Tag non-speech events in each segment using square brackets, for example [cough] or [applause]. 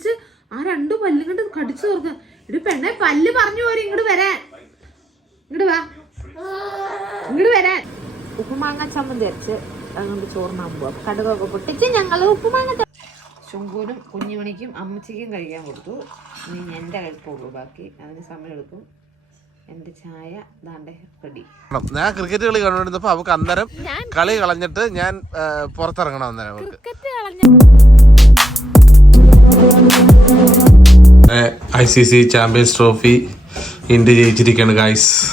പിടിച്ച് ആ രണ്ട് പല്ലും കണ്ട് കടിച്ചു തീർക്കുക ഇടി പെണ്ണെ പല്ല് പറഞ്ഞു പോരും ഇങ്ങോട്ട് വരാൻ. ഇങ്ങോട്ട് വാ. ഇങ്ങോട്ട് വരാൻ. ഉപ്പുമാങ്ങ ചമ്മന്തി അരച്ച് അതുകൊണ്ട് ചോറിനാൻ പോവാം കടുകൊക്കെ പൊട്ടിച്ച് ഞങ്ങൾ ഉപ്പുമാങ്ങ ശുങ്കൂനും കുഞ്ഞുമണിക്കും അമ്മച്ചിക്കും കഴിക്കാൻ കൊടുത്തു. ഇനി എന്റെ കഴിപ്പുള്ളൂ ബാക്കി അതിന് സമയമെടുക്കും എന്റെ ചായ ദാണ്ടെ റെഡി. ഞാൻ ക്രിക്കറ്റ് കളി കണ്ടുകൊണ്ടിരുന്നപ്പോ അവക്ക് അന്നേരം കളി കളഞ്ഞിട്ട് ഞാൻ പുറത്തിറങ്ങണം അന്നേരം cricket C C champions trophy India ജയിച്ചിരിക്കുകയാണ് guys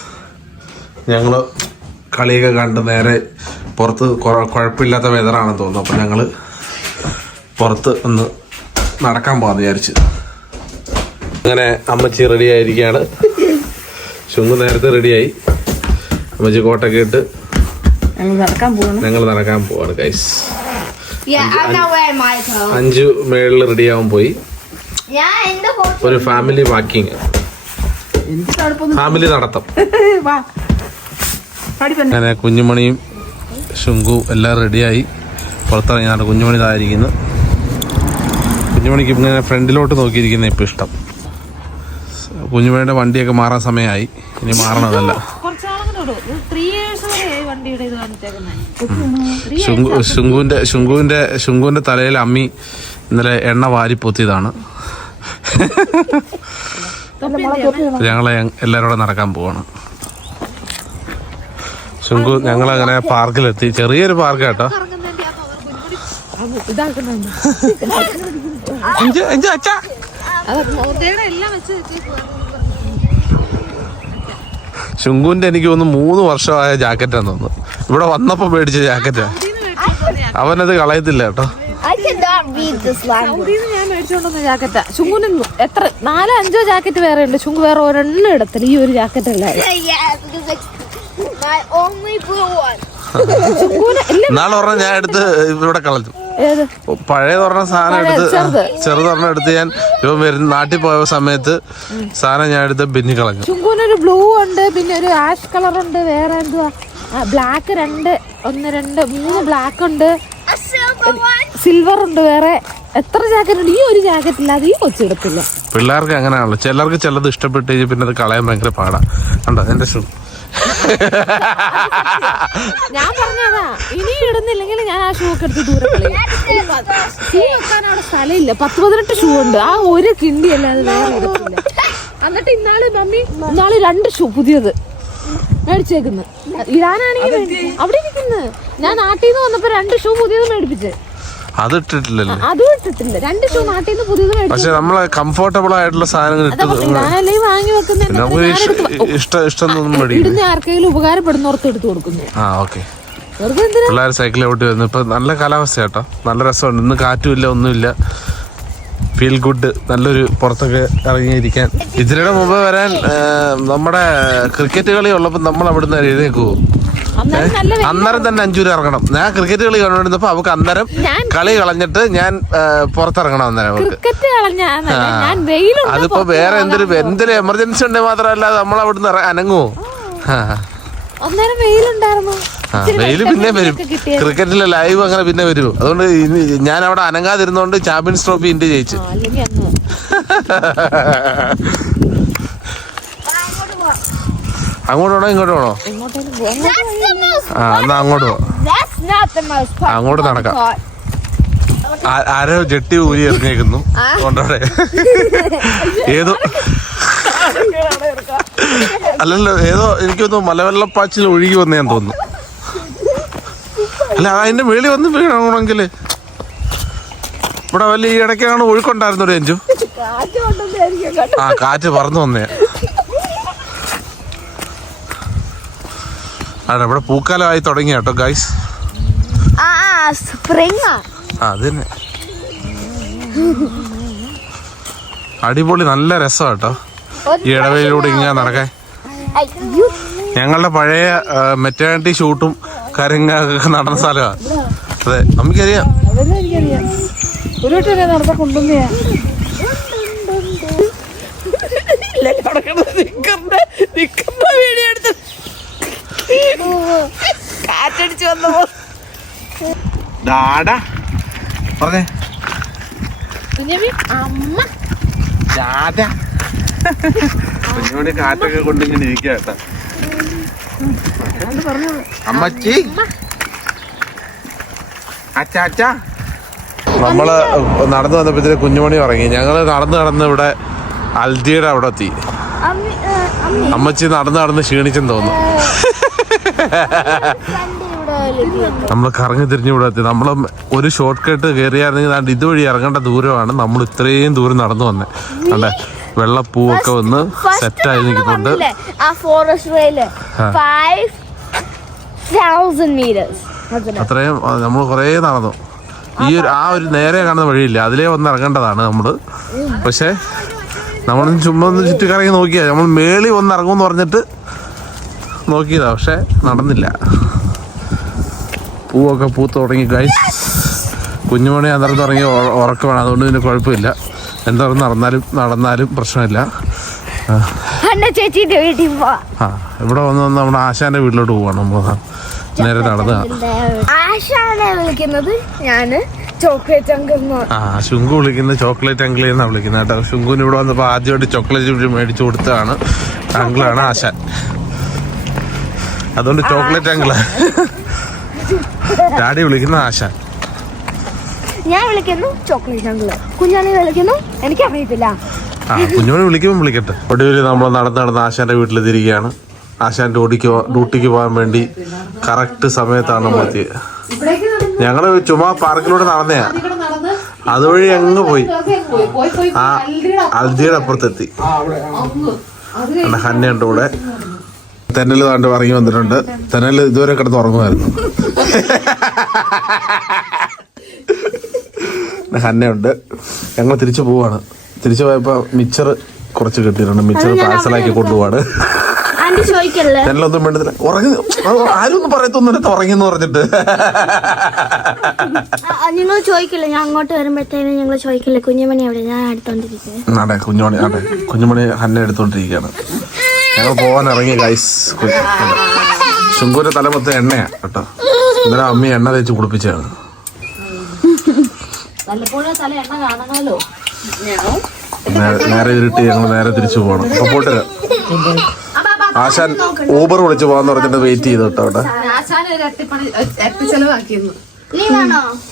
ഞങ്ങൾ കളിയൊക്കെ കണ്ട് നേരെ പുറത്ത് കുഴ- കുഴപ്പമില്ലാത്ത വെതറാണെന്ന് തോന്നുന്നു. അപ്പം ഞങ്ങൾ പുറത്ത് ഒന്ന് നടക്കാൻ പോകാമെന്ന് വിചാരിച്ച്. അങ്ങനെ അമ്മച്ചി റെഡി ആയിരിക്കുകയാണ് ശുങ്ക് നേരത്തെ റെഡിയായി അമ്മച്ചി കോട്ടൊക്കെ ഇട്ട് ഞങ്ങൾ നടക്കാൻ പോവാണ്. ഗൈസ്. അഞ്ചു മേളിൽ റെഡിയാവാൻ പോയി. ഒരു ഫാമിലി വാക്കിങ് ഫാമിലി നടത്തം. [laughs] അങ്ങനെ കുഞ്ഞുമണിയും ശുങ്കു എല്ലാം റെഡിയായി പുറത്തിറങ്ങിയാണ് കുഞ്ഞുമണി തായിരിക്കുന്നു കുഞ്ഞുമണിക്ക് ഇങ്ങനെ ഫ്രണ്ടിലോട്ട് നോക്കിയിരിക്കുന്ന ഇപ്പം ഇഷ്ടം. കുഞ്ഞുമണിയുടെ വണ്ടിയൊക്കെ മാറാൻ സമയമായി. ഇനി മാറണതല്ല. ശുങ്കുവിന്റെ ശുങ്കുവിന്റെ ഇയേഴ്സ് വരെ വണ്ടിയുടെ ഇത് കാണിച്ചേക്കുന്നത് ശുങ്കു ശുങ്കുവിന്റെ ശുങ്കുവിന്റെ ശുങ്കുവിന്റെ തലയിൽ അമ്മി ഇന്നലെ എണ്ണ വാരി പൊത്തിയതാണ് [laughs] ഞങ്ങളെ എല്ലാവരും കൂടെ നടക്കാൻ പോവാണ്. ശുങ്കു ഞങ്ങളങ്ങനെ പാർക്കിലെത്തി. ചെറിയൊരു പാർക്ക് കേട്ടോ. ശുങ്കുവിന്റെ എനിക്ക് തോന്നുന്നു മൂന്ന് വർഷമായ ജാക്കറ്റാന്ന് തോന്നുന്നു. ഇവിടെ വന്നപ്പോ മേടിച്ച ജാക്കറ്റാ. അവനത് കളയത്തില്ല കേട്ടോ. ഞാൻ മേടിച്ചോണ്ടുവന്ന ജാക്കറ്റാ. ചുങ്കുന് എത്ര നാലോ അഞ്ചോ ജാക്കറ്റ് വേറെ ഉണ്ട്. ചുങ്ക് വേറെ ഒരെണ്ണം എടുത്തില്ല ഈ ഒരു ജാക്കറ്റ് അല്ലാതെ yeah, because it's my only blue one. ചുങ്കുന് ഇല്ല. നാളെ പറഞ്ഞ ഞാൻ എടുത്ത് ഇവിടെ കളഞ്ഞു. ഏത്? പഴയ പറഞ്ഞ സാധനം എടുത്ത് ചെറുത്. ചെറുതൊരെണ്ണം എടുത്ത് ഞാൻ ഇവൻ വരുന്ന നാട്ടിൽ പോയ സമയത്ത് സാധനം ഞാൻ എടുത്ത് ബിന്നി കളഞ്ഞു. ചുങ്കൂനൊരു ബ്ലൂ ഉണ്ട് പിന്നെ ഒരു ആഷ് കളർ ഉണ്ട് വേറെ എന്തുവാ? ബ്ലാക്ക് രണ്ട് ഒന്ന് രണ്ട് മൂന്ന് ബ്ലാക്ക് ഉണ്ട്. സിൽവർ ഉണ്ട് വേറെ. എത്ര ജാക്കറ്റ് ഉണ്ട്? ഈ ഒരു ജാക്കറ്റ് ഇല്ലാതെ ഈ കൊച്ചെടുത്തില്ല പിള്ളേർക്ക് അങ്ങനെയാണല്ലോ. ചിലർക്ക് ചിലത് ഇഷ്ടപ്പെട്ട് കഴിഞ്ഞാൽ പിന്നെ അത് കളയാൻ ഭയങ്കര പാടാ. കണ്ടോ? എന്റെ ഷൂ ഞാൻ പറഞ്ഞതാ. ഇനി ഇടുന്നില്ലെങ്കിൽ ഞാൻ ആ ഷൂ ഒക്കെ എടുത്ത് ദൂരെ ഷൂ വെക്കാൻ അവിടെ സ്ഥലമില്ല. പത്ത് പതിനെട്ട് ഷൂ ഉണ്ട്. ആ ഒരു കിണ്ടി അല്ലാതെ വേറെ എടുക്കില്ല [laughs] എന്നിട്ട് ഇന്നാൾ മമ്മി ഇന്നാൾ രണ്ട് ഷൂ പുതിയത്. മേടിച്ചേക്കുന്നു. ഇടാനാണെങ്കിൽ അവിടെ ഇരിക്കുന്നു. ഞാൻ നാട്ടിൽ നിന്ന് വന്നപ്പോ രണ്ട് ഷൂ പുതിയത് മേടിപ്പിച്ച്. അത് ഇട്ടിട്ടില്ലല്ലോ അതും ഇട്ടിട്ടില്ല. രണ്ട് ഷൂ നാട്ടിൽ നിന്ന് പുതിയത് മേടിച്ചു പക്ഷെ നമ്മളെ കംഫർട്ടബിൾ ആയിട്ടുള്ള സാധനങ്ങൾ വാങ്ങി വെക്കുന്ന? ഇഷ്ട- ഇഷ്ട ഇടുന്ന ആർക്കെങ്കിലും ഉപകാരപ്പെടുന്നവർക്ക് എടുത്തു കൊടുക്കുന്നു. ആ ഓക്കെ. പിള്ളേർ സൈക്കിൾ ഓട്ടി വരുന്നു. ഇപ്പൊ നല്ല കാലാവസ്ഥ കേട്ടോ നല്ല രസമുണ്ട്. ഇന്ന് കാറ്റുമില്ല ഒന്നുമില്ല. ഫീൽ ഗുഡ് നല്ലൊരു പുറത്തൊക്കെ ഇറങ്ങിയിരിക്കാൻ. ഇതിനിടെ മുമ്പ് വരാൻ നമ്മുടെ ക്രിക്കറ്റ് കളി ഉള്ളപ്പോൾ നമ്മൾ അവിടുന്ന് എഴുതേക്കുവോ അന്നേരം തന്നെ അഞ്ചൂര് ഇറങ്ങണം. ഞാൻ ക്രിക്കറ്റ് കളി കണ്ടുകൊണ്ടിരുന്നപ്പോ അവക്ക് അന്നേരം കളി കളഞ്ഞിട്ട് ഞാൻ പുറത്തിറങ്ങണം അന്നേരം അവർക്ക് അതിപ്പോ വേറെ എന്തൊരു എന്തൊരു എമർജൻസി ഉണ്ടെങ്കിൽ മാത്രമല്ല നമ്മൾ അവിടുന്ന് അനങ്ങുവോ അന്നേരം വെയിലുണ്ടായിരുന്നു. വെയിൽ പിന്നെ വരും. ക്രിക്കറ്റിലെ ലൈവ് അങ്ങനെ പിന്നെ വരും. അതുകൊണ്ട് ഇനി ഞാൻ അവിടെ അനങ്ങാതിരുന്നോണ്ട് ചാമ്പ്യൻസ് ട്രോഫി ഇന്ത്യ ജയിച്ചു. അങ്ങോട്ട് വേണോ ഇങ്ങോട്ട് വേണോ. ആ എന്നാ അങ്ങോട്ട് പോവാം. അങ്ങോട്ട് നടക്കാം. ആരോ ജെട്ടി ഊരി ഇറങ്ങിയേക്കുന്നു കൊണ്ടോടെ ഏതോ അല്ലല്ലോ ഏതോ എനിക്കൊന്നും മലവെള്ളപ്പാച്ചിൽ ഒഴുകി വന്നേന്ന് തോന്നുന്നു. അല്ല അതിന്റെ മേളി വന്ന് വീഴണമെങ്കിൽ ഇവിടെ വലിയ ഈ ഇടയ്ക്കാണ് ഒഴുക്കുണ്ടായിരുന്നു എഞ്ചു ആ കാറ്റ് പറന്നു വന്നേ. ആണ് ഇവിടെ പൂക്കാലമായി തുടങ്ങി കേട്ടോ ഗൈസ് അതന്നെ അടിപൊളി നല്ല രസം കേട്ടോ. ഈ ഇടവയിലൂടെ ഇങ്ങനെ നടക്കാൻ. ഞങ്ങളുടെ പഴയ മെറ്റേണിറ്റി ഷൂട്ടും കാര്യങ്ങളൊക്കെ നടന്ന സ്ഥലമാണ് അതെ എനിക്കറിയാം ഒരു വട്ടം കൊണ്ടുവന്നേ കാറ്റടിച്ച് വന്നപ്പോ. പറഞ്ഞേ. അമ്മ. കുഞ്ഞുമണി കാറ്റൊക്കെ കൊണ്ടിങ്ങനെ ഇരിക്കുക കേട്ടാ. അമ്മച്ചി. അച്ഛാ അച്ഛാ. നമ്മൾ നടന്നു വന്നപ്പോഴത്തേക്ക് കുഞ്ഞുമണി ഉറങ്ങി. ഞങ്ങൾ നടന്ന് നടന്ന് ഇവിടെ അൽദിയുടെ അവിടെ എത്തി. അമ്മി അമ്മി. അമ്മച്ചി നടന്ന് നടന്ന് ക്ഷീണിച്ചെന്ന് തോന്നുന്നു. നമ്മൾ കറങ്ങി തിരിഞ്ഞു ഇവിടെ എത്തി. നമ്മൾ ഒരു ഷോർട്ട് കട്ട് കയറിയായിരുന്നെങ്കിൽ ദാണ്ട് ഇതുവഴി ഇറങ്ങേണ്ട ദൂരമാണ്. നമ്മൾ ഇത്രയും ദൂരം നടന്നു വന്നേ. അതെ വെള്ളപ്പൂവൊക്കെ വന്ന് സെറ്റ് സെറ്റായി നിൽക്കുന്നുണ്ട്. അത്രയും നമ്മൾ കുറേ നടന്നു. ഈ ഒരു ആ ഒരു നേരെ കാണുന്ന വഴിയില്ല അതിലേ വന്ന് ഇറങ്ങേണ്ടതാണ് നമ്മൾ പക്ഷേ നമ്മൾ ചുമ്മാ ഒന്ന് ചുറ്റിക്കറങ്ങി നോക്കിയാ നമ്മൾ മേളി വന്ന് ഇറങ്ങുമെന്ന് പറഞ്ഞിട്ട് നോക്കിയതാ പക്ഷെ നടന്നില്ല. പൂവൊക്കെ പൂത്ത് തുടങ്ങി ഗൈസ് കുഞ്ഞുമണി അന്നേരം തുടങ്ങി ഉറക്കമാണ് അതുകൊണ്ട് പിന്നെ കുഴപ്പമില്ല. എന്തായാലും നടന്നാലും നടന്നാലും പ്രശ്നമില്ല. എന്റെ ചേച്ചിന്റെ വീട്ടിൽ പോവാ ആ ഇവിടെ വന്ന് വന്ന് നമ്മുടെ ആശാന്റെ വീട്ടിലോട്ട് പോവാണ്. നമ്മൾ നേരെ നടന്ന് ആശാനെ വിളിക്കുന്നത്? ഞാൻ ചോക്ലേറ്റ് അങ്കിൾ ആ ശുങ്കു വിളിക്കുന്നത് ചോക്ലേറ്റ് അങ്കിൾ എന്നാ വിളിക്കുന്നത് കേട്ടോ. ശുങ്കുവിന് ഇവിടെ വന്നപ്പോൾ ആദ്യമായിട്ട് ചോക്ലേറ്റ് മേടിച്ചു കൊടുത്തതാണ് അങ്കിളാണ് ആശാൻ. അതുകൊണ്ട് ചോക്ലേറ്റ് അങ്കിൾ. ഡാഡി വിളിക്കുന്ന ആശാൻ. ഞാൻ വിളിക്കുന്നു ചോക്ലേറ്റ് അങ്കിൾ. കുഞ്ഞാണി വിളിക്കുന്നു. എനിക്ക് അറിയത്തില്ല ആ കുഞ്ഞുമണി വിളിക്കുമ്പോൾ വിളിക്കട്ടെ. ഒടുവിൽ നമ്മൾ നടന്ന് നടന്ന് ആശാന്റെ വീട്ടിൽ തിരികെയാണ് ആശാൻ ഡ്യൂട്ടിക്ക് ഡ്യൂട്ടിക്ക് പോകാൻ വേണ്ടി കറക്റ്റ് സമയത്താണ് നമ്മൾ എത്തിയത് ഞങ്ങൾ ചുമ്മാ പാർക്കിലൂടെ നടന്നയാ. അതുവഴി അങ്ങ് പോയി. ആ അൽജിയുടെ അപ്പുറത്തെത്തി. ഹന്നയുണ്ട് ഇവിടെ. തെന്നൽ താണ്ട് ഇറങ്ങി വന്നിട്ടുണ്ട്. തെന്നൽ ഇതുവരെ കിടന്ന് ഉറങ്ങുമായിരുന്നു. ഹന്നയുണ്ട്. ഞങ്ങൾ തിരിച്ചു പോവാണ്. തിരിച്ചു പോയപ്പോ മിച്ചർ കുറച്ച് കിട്ടിയിട്ടുണ്ട്. മിച്ചർ പാഴ്സലാക്കി കൊണ്ടുപോവാണ്. തെന്നലൊന്നും വേണ്ടതില്ല. ഉറങ്ങി ഉറങ്ങിന്ന് പറഞ്ഞിട്ട്. നിങ്ങൾ ചോദിക്കില്ല? ഞാൻ അങ്ങോട്ട് വരുമ്പോഴത്തേനും ഞങ്ങൾ ചോദിക്കില്ല? കുഞ്ഞുമണി എവിടെ? ഞാൻ അടുത്തോണ്ടിരിക്കുന്നത് അതെ കുഞ്ഞുമണി അതെ കുഞ്ഞുമണി ഹന്ന എടുത്തോണ്ടിരിക്കുകയാണ്. ഞങ്ങൾ പോവാൻ ഇറങ്ങി ഗൈസ് ശുങ്കൂന്റെ തലമൊത്ത എണ്ണയാ കേട്ടോ. ഇന്നലെ അമ്മി എണ്ണ തേച്ച് കുടിപ്പിച്ചാണ് വല്ലപ്പോഴും തല എണ്ണ കാണണമല്ലോ. നേരെ ഇരുട്ടി ഞങ്ങൾ നേരെ തിരിച്ചു പോകണം അപ്പൊ പോട്ട് ആശാൻ ഊബർ വിളിച്ച് പോകാന്ന് പറഞ്ഞിട്ട് വെയിറ്റ് ചെയ്തു കേട്ടോ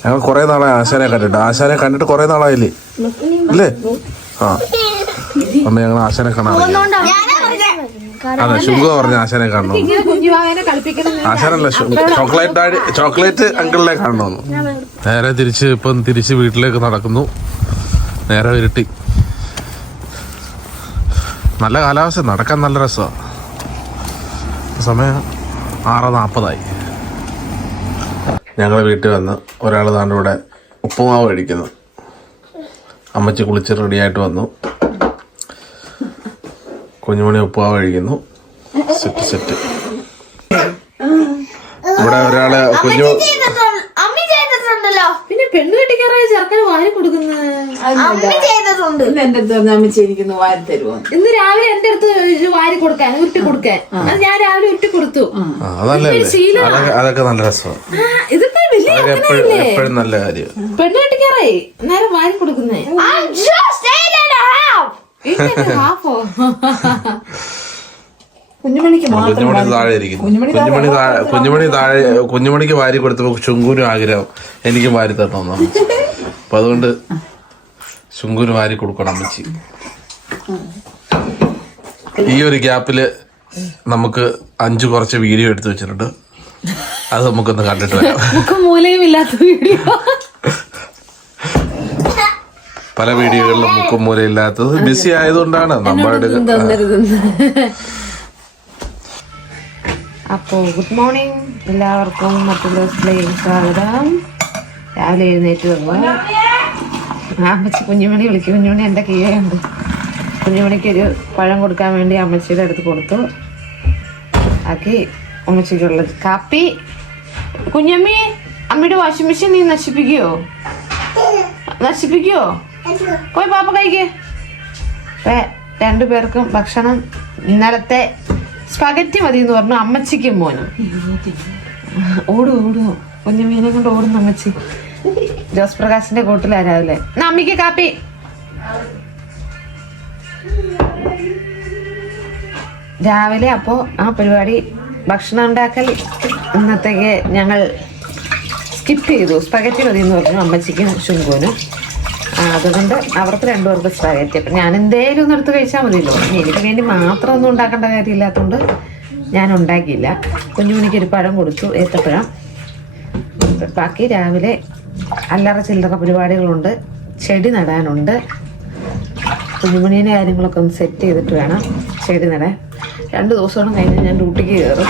ഞങ്ങൾ കുറെ നാളായി ആശാനെ കണ്ടിട്ട്. ആശാനെ കണ്ടിട്ട് കുറെ നാളായില്ലേ? അല്ലേ ആ. അന്ന് ഞങ്ങൾ ആശാനെ കാണാൻ. അതെ ശുങ്ക പറഞ്ഞ ആശാനെ കാണണം ആശാനല്ല ചോക്ലേറ്റ് ചോക്ലേറ്റ് അങ്കിളിനെ കാണണമെന്ന് നേരെ തിരിച്ച് ഇപ്പം തിരിച്ച് വീട്ടിലേക്ക് നടക്കുന്നു. നേരെ ഇരുട്ടി നല്ല കാലാവസ്ഥ. നടക്കാൻ നല്ല രസമാണ് സമയം ആറ് നാൽപ്പതായി ഞങ്ങൾ വീട്ടിൽ വന്ന് ഒരാൾ താണ്ട് ഇവിടെ ഉപ്പുമാവ് കഴിക്കുന്നു. അമ്മച്ചി കുളിച്ച് റെഡിയായിട്ട് വന്നു. കുഞ്ഞുമണി ഉപ്പുമാവ് കഴിക്കുന്നു. Set set. ഇവിടെ ഒരാൾ കുഞ്ഞു അമ്മി ചെയ്തിട്ടുണ്ടല്ലോ പിന്നെ പെണ്ണ് കെട്ടിക്കാറായ വാരി കൊടുക്കുന്നത്? ഇന്ന് എന്റെ അടുത്ത് പറഞ്ഞ അമ്മച്ചി എനിക്കൊന്ന് വാരി തരുമോ ഇന്ന് രാവിലെ എന്റെ അടുത്ത് ചോദിച്ചു വാരി കൊടുക്കാൻ ഉരുട്ടി കൊടുക്കാൻ. അത് ഞാൻ രാവിലെ ഉറ്റി കൊടുത്തു. അതല്ലേ അതൊക്കെ നല്ല രസമാണ്. ഇതിപ്പോ വലിയ എപ്പോഴും നല്ല കാര്യം. പെണ്ണ് നേരെ വാരി കൊടുക്കുന്നേ. ഹാഫോ കുഞ്ഞുമണിക്ക് കുഞ്ഞുമണി താഴെ കുഞ്ഞുമണി താഴെ കുഞ്ഞുമണി താഴെ കുഞ്ഞുമണിക്ക് വാരി കൊടുത്തപ്പോൾ ചുങ്കൂരും ആഗ്രഹം. എനിക്കും വാരി തരണമെന്ന് [laughs] അപ്പൊ അതുകൊണ്ട് ശുങ്കൂന് വാരി കൊടുക്കണം അമ്മച്ചി. ഈ ഒരു ഗ്യാപ്പിൽ നമുക്ക് അഞ്ചു കുറച്ച് വീഡിയോ എടുത്തു വെച്ചിട്ടുണ്ട്. അത് നമുക്കൊന്ന് കണ്ടിട്ട് വരാം. മുഖം മൂലയും ഇല്ലാത്ത വീഡിയോ. പല വീഡിയോകളിലും മുക്കും മൂലയില്ലാത്തത് ബിസി ആയതുകൊണ്ടാണ് നമ്മുടെ അപ്പോ ഗുഡ് മോർണിംഗ്. എല്ലാവർക്കും മറ്റുള്ള ദിവസത്തിലേക്ക് സ്വാഗതം. രാവിലെ എഴുന്നേറ്റ് വന്നു? അമ്മച്ചി കുഞ്ഞുമണി വിളിക്കും. കുഞ്ഞുമണി എന്റെ കീഴുണ്ട് കുഞ്ഞുമണിക്ക് ഒരു പഴം കൊടുക്കാൻ വേണ്ടി അമ്മച്ചിയുടെ അടുത്ത് കൊടുത്തു. ആക്കി അമ്മച്ചിക്കുള്ളത് കാപ്പി. കുഞ്ഞമ്മി അമ്മയുടെ വാഷിംഗ് മെഷീൻ നീ നശിപ്പിക്കുവോ? നശിപ്പിക്കുവോ? പോയി പാപ്പ കഴിക്ക്. രണ്ടു പേർക്കും ഭക്ഷണം ഇന്നലത്തെ സ്പഗറ്റി മതി എന്ന് പറഞ്ഞു അമ്മച്ചിക്കും മോനും. ഓടും ഓടും. കുഞ്ഞുമീനെ കൊണ്ട് ഓടുന്നു അമ്മച്ചി. ജോസ് പ്രകാശിന്റെ കൂട്ടിലാ രാവിലെ. അമ്മിക്ക് കാപ്പി. രാവിലെ അപ്പോൾ ആ പരിപാടി ഭക്ഷണം ഉണ്ടാക്കൽ. ഇന്നത്തേക്ക് ഞങ്ങൾ സ്കിപ്പ് ചെയ്തു. സ്പഗറ്റി മതി എന്ന് പറഞ്ഞു അമ്മച്ചിക്കും ശുങ്കുവിനും. അതുകൊണ്ട് അവർക്ക് രണ്ടുപേർക്ക് സ്പഗറ്റി അപ്പം ഞാൻ എന്തേലും ഒന്ന് എടുത്ത് കഴിച്ചാൽ മതിയല്ലോ. എനിക്ക് വേണ്ടി മാത്രം ഒന്നും ഉണ്ടാക്കേണ്ട കാര്യമില്ലാത്തതുകൊണ്ട് ഞാൻ ഉണ്ടാക്കിയില്ല. കുഞ്ഞുമണിക്ക് ഒരു പഴം കൊടുത്തു ഏത്തപ്പഴം. ബാക്കി രാവിലെ അല്ലറ ചില്ലറ പരിപാടികളുണ്ട്. ചെടി നടാനുണ്ട്. കുഞ്ഞുമണീന്റെ കാര്യങ്ങളൊക്കെ ഒന്ന് സെറ്റ് ചെയ്തിട്ട് വേണം ചെടി നടാൻ. രണ്ട് ദിവസത്തോളം കഴിഞ്ഞ് ഞാൻ ഡ്യൂട്ടിക്ക് കയറും.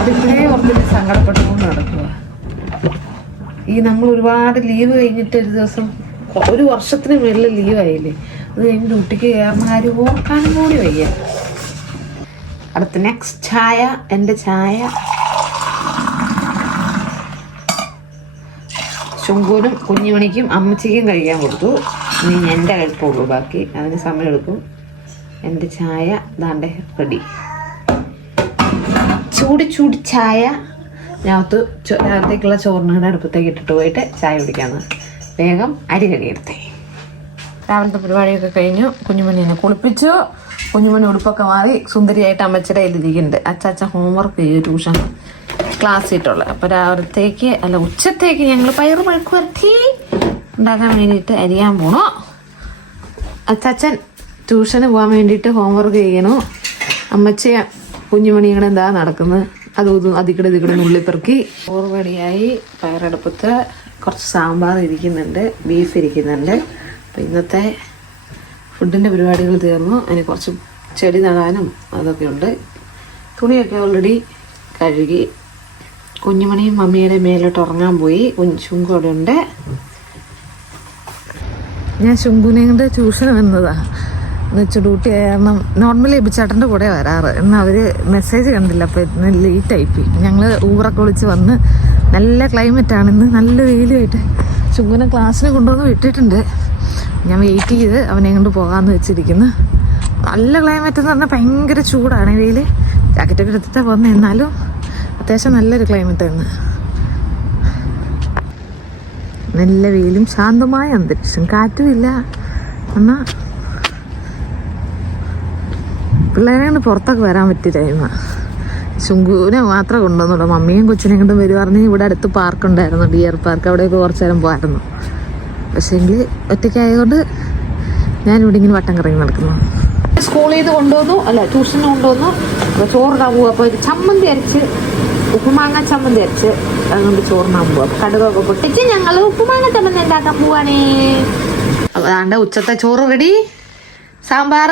അതിപ്പോഴേ ഓർത്തിട്ട് സങ്കടപ്പെട്ടുകൊണ്ട് നടക്കുക ഈ നമ്മൾ ഒരുപാട് ലീവ് കഴിഞ്ഞിട്ട് ഒരു ദിവസം ഒരു വർഷത്തിന് മുകളിൽ ലീവ് ആയില്ലേ? അത് കഴിഞ്ഞ് ഡ്യൂട്ടിക്ക് കയറുന്ന കാര്യം ഓർക്കാനും കൂടി വയ്യ. അടുത്ത നെക്സ്റ്റ് ചായ എന്റെ ചായ. ശുങ്കൂനും കുഞ്ഞുമണിക്കും അമ്മച്ചിക്കും കഴിക്കാൻ കൊടുത്തു. ഇനി എന്റെ കഴിപ്പുള്ളൂ ബാക്കി അതിന് സമയമെടുക്കും എന്റെ ചായ ദാണ്ടെ റെഡി. ചൂട് ചൂട് ചായ. ഞാത്ത് രാത്രിക്കുള്ള ചോറിനുകൂടെ അടുപ്പത്തേക്ക് ഇട്ടിട്ട് പോയിട്ട് ചായ കുടിക്കാന്ന്. വേഗം അരി കടിയെടുത്തേ രാവിലത്തെ പരിപാടിയൊക്കെ കഴിഞ്ഞു. കുഞ്ഞുമണിനെ കുളിപ്പിച്ചു. കുഞ്ഞുമണി ഉടുപ്പൊക്കെ മാറി സുന്ദരിയായിട്ട് അമ്മച്ചിയുടെ കയ്യിലിരിക്കുന്നുണ്ട്. അച്ചാച്ച ഹോംവർക്ക് ചെയ്യും ട്യൂഷൻ ക്ലാസ് ഇട്ടുള്ളത് അപ്പോൾ രാവിലത്തേക്ക് അല്ല ഉച്ചത്തേക്ക് ഞങ്ങൾ പയറ് മഴക്ക് വരട്ടി ഉണ്ടാക്കാൻ വേണ്ടിയിട്ട് അരിയാൻ പോണു. അച്ചാച്ചൻ ട്യൂഷന് പോകാൻ വേണ്ടിയിട്ട് ഹോംവർക്ക് ചെയ്യണു. അമ്മച്ചി കുഞ്ഞുമണിയുടെ എന്താ നടക്കുന്നത് അതും അതിക്കടെ ഇതിക്കടെ നുള്ളിപ്പെറുക്കി ഓർവടിയായി പയറടുപ്പത്ത് കുറച്ച് സാമ്പാർ ഇരിക്കുന്നുണ്ട് ബീഫ് ഇരിക്കുന്നുണ്ട്. അപ്പം ഇന്നത്തെ ഫുഡിന്റെ പരിപാടികൾ തീർന്നു. അതിന് കുറച്ച് ചെടി നടാനും അതൊക്കെ ഉണ്ട്. തുണിയൊക്കെ ഓൾറെഡി കഴുകി കുഞ്ഞുമണിയും മമ്മിയുടെ മേലോട്ട് ഉറങ്ങാൻ പോയി. ശുങ്കു അവിടെ ഉണ്ട് ഞാൻ ശുങ്കുനെ ട്യൂഷൻ വന്നതാ. എന്ന് വെച്ചാൽ ഡ്യൂട്ടി കാരണം നോർമലി എബിച്ചേട്ടന്റെ കൂടെ വരാറ്. എന്നാൽ അവർ മെസ്സേജ് കണ്ടില്ല. അപ്പോൾ ഇന്ന് ലേറ്റായിപ്പോയി. ഞങ്ങൾ ഊറൊക്കെ വിളിച്ച് വന്ന് നല്ല ക്ലൈമറ്റാണ് ഇന്ന് നല്ല വെയിലുമായിട്ട് ശുങ്കുനെ ക്ലാസ്സിന് കൊണ്ടുവന്ന് വിട്ടിട്ടുണ്ട്. ഞാൻ വെയിറ്റ് ചെയ്ത് അവനെ കൊണ്ട് പോകാമെന്ന് വെച്ചിരിക്കുന്നു. നല്ല ക്ലൈമറ്റ് എന്ന് പറഞ്ഞാൽ ഭയങ്കര ചൂടാണ് വെയിൽ ജാക്കറ്റൊക്കെ എടുത്തിട്ടാണ് പോകുന്നത് എന്നാലും അത്യാവശ്യം നല്ലൊരു ക്ലൈമറ്റ് നല്ല വെയിലും ശാന്തമായ അന്തരീക്ഷം. കാറ്റുമില്ല എന്നാൽ പിള്ളേരെ കൊണ്ട് പുറത്തൊക്കെ വരാൻ പറ്റിയ ടൈമാണ് ശുങ്കുവിനെ മാത്രമേ കൊണ്ടുവന്നുള്ളൂ. മമ്മിയും കൊച്ചിനെയും കൊണ്ടും വരുവാണെങ്കിൽ ഇവിടെ അടുത്ത് പാർക്ക് ഉണ്ടായിരുന്നു ഡിയർ പാർക്ക് അവിടെയൊക്കെ കുറച്ച് നേരം പോകായിരുന്നു പക്ഷേങ്കിൽ ഒറ്റയ്ക്കായതുകൊണ്ട് ഞാനിവിടെ ഇങ്ങനെ വട്ടം കറങ്ങി നടക്കുന്നു. സ്കൂളിൽ നിന്ന് കൊണ്ടുവന്നു. അല്ല ട്യൂഷന് കൊണ്ടുവന്നു. ചോറ് ചോറിടാൻ പോവുക അപ്പോൾ ചമ്മന്തി അരച്ച് ഉപ്പുമാങ്ങ ചമ്മന്തി അരച്ച് അങ്ങോട്ട് ചോറിനാൻ പോവാം. കടുകൊക്കെ പൊട്ടിച്ച് ഞങ്ങൾ ഉപ്പുമാങ്ങ ചമ്മന്തി ഉണ്ടാക്കാൻ പോവാണേ? അതാണ്ട് ഉച്ചത്തെ ചോറ് റെഡി. സാമ്പാർ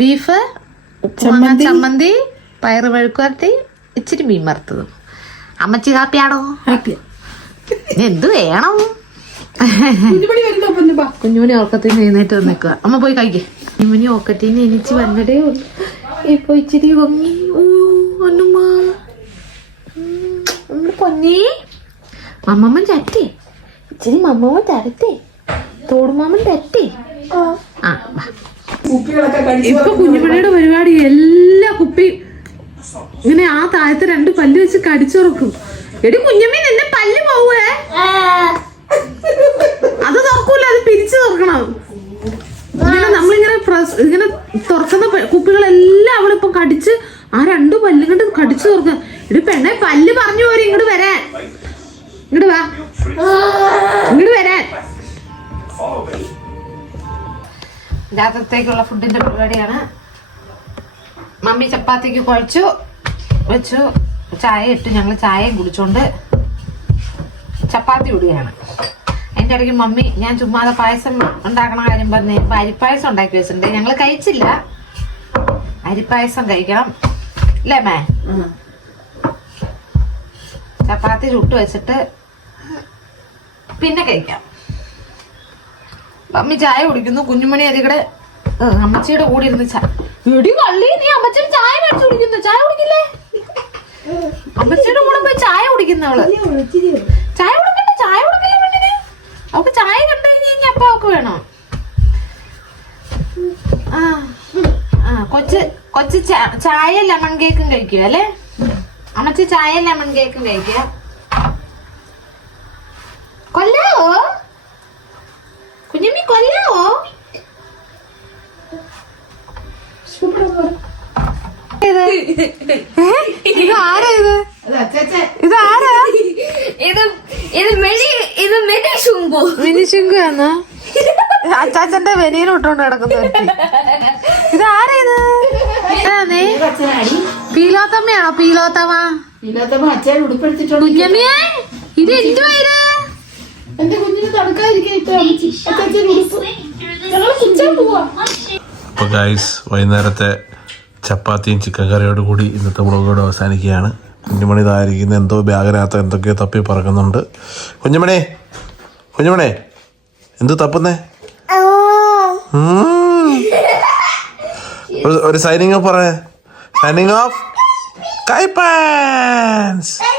ബീഫ് ഉപ്പുമാങ്ങ ചമ്മന്തി. പയറ് മെഴുക്കുവരട്ടി ഇച്ചിരി മീൻ വറുത്തതും. അമ്മച്ചി ഹാപ്പിയാണോ? ഹാപ്പിയാ. എന്ത് വേണം? കുഞ്ഞുമണി ഉറക്കത്തിന് എഴുന്നേറ്റ് വന്നേക്കുക അമ്മ പോയി കഴിക്കേ. കുഞ്ഞുമണി ഉറക്കത്തിന് എനിച്ച് വന്നതേ ഉള്ളൂ. ഇപ്പൊ ഇച്ചിരി ഓ അന്നുമ്മ നമ്മുടെ പൊന്നേ. മമ്മമ്മൻ ചറ്റേ ഇച്ചിരി മമ്മമ്മ തരത്തേ തോടുമാമൻ തരത്തേ ആ. വാ. കുപ്പികളൊക്കെ കടിച്ചു ഇപ്പൊ കുഞ്ഞുമണിയുടെ പരിപാടി എല്ലാ കുപ്പി ഇങ്ങനെ ആ താഴത്തെ രണ്ട് പല്ല് വെച്ച് കടിച്ചുറക്കും. എടി കുഞ്ഞമ്മീൻ എന്റെ രാത്രിത്തേക്കുള്ള ഫുഡിന്റെ പരിപാടിയാണ്. മമ്മി ചപ്പാത്തിക്ക് കുഴച്ചു വെച്ചു ചായ ഇട്ട്. ഞങ്ങൾ ചായയും കുടിച്ചോണ്ട് ചപ്പാത്തി ഇടുകയാണ്. അതിന്റെ ഇടയ്ക്ക് മമ്മി ഞാൻ ചുമ്മാതെ പായസം ഉണ്ടാക്കണ കാര്യം പറഞ്ഞ് ഇപ്പം അരിപ്പായസം ഉണ്ടാക്കി വെച്ചിട്ടുണ്ട്. ഞങ്ങൾ കഴിച്ചില്ല. അരിപ്പായസം കഴിക്കണം. അല്ലേ മേ ചപ്പാത്തി ചുട്ട് വെച്ചിട്ട് പിന്നെ കഴിക്കാം. മമ്മി ചായ കുടിക്കുന്നു. കുഞ്ഞുമണി അതികടെ അമ്മച്ചിയുടെ കൂടെ ഇരുന്ന് ചായ എടി നീ അമ്മച്ചിയുടെ ചായ മേടിച്ചു കുടിക്കുന്നു. ചായ കുടിക്കില്ലേ? അമ്മച്ചിയുടെ കൂടെ പോയി ചായ കുടിക്കുന്നവൾ ചായ കുടിക്കണ്ട ചായ കുടിക്കില്ല പെണ്ണിന് അവക്ക് ചായ കണ്ടു കഴിഞ്ഞ അപ്പൊ അവക്ക് വേണം? ആ ആ കൊച്ച് കൊച്ച് ചായ ലെമൺ കേക്കും കഴിക്കുക അല്ലേ? അമ്മച്ചി ചായ ലെമൺ കേക്കും കഴിക്കുക. കൊല്ലാവോ കുഞ്ഞമ്മി കൊല്ലാവോ? ഇത് ഇത് ആരാ ഇത്? ഇത് ആരാ? ഇത് ഇത് മെലി ഇത് മിനിശുങ്കാന്ന് അച്ചാച്ചന്റെ വെനിയിൽ ഇട്ടോണ്ട് കിടക്കുന്ന. ഇത് ആരാ ഇത്? ഏതാന്നേ? പീലോത്തമ്മയാണോ? പീലോത്തമ്മ. പീലോത്തമ്മ അച്ഛൻ ഉടുപ്പെടുത്തിട്ടുണ്ട് ഇത് എന്തുവാ ഇത്? എന്റെ തണുക്കാതിരിക്കാൻ ഗായ്സ് വൈകുന്നേരത്തെ ചപ്പാത്തിയും ചിക്കൻ കറിയോട് കൂടി ഇന്നത്തെ വ്ളോഗോട് അവസാനിക്കുകയാണ്. കുഞ്ഞുമണി ഇതായിരിക്കുന്ന എന്തോ ബാഗിനകത്ത് എന്തൊക്കെയോ തപ്പി പറക്കുന്നുണ്ട്. കുഞ്ഞുമണി കുഞ്ഞുമണി എന്ത് തപ്പുന്നേ? ഒരു- ഒരു സൈനിങ് ഓഫ് പറയേ. Signing off കൈപ്പാൻസ്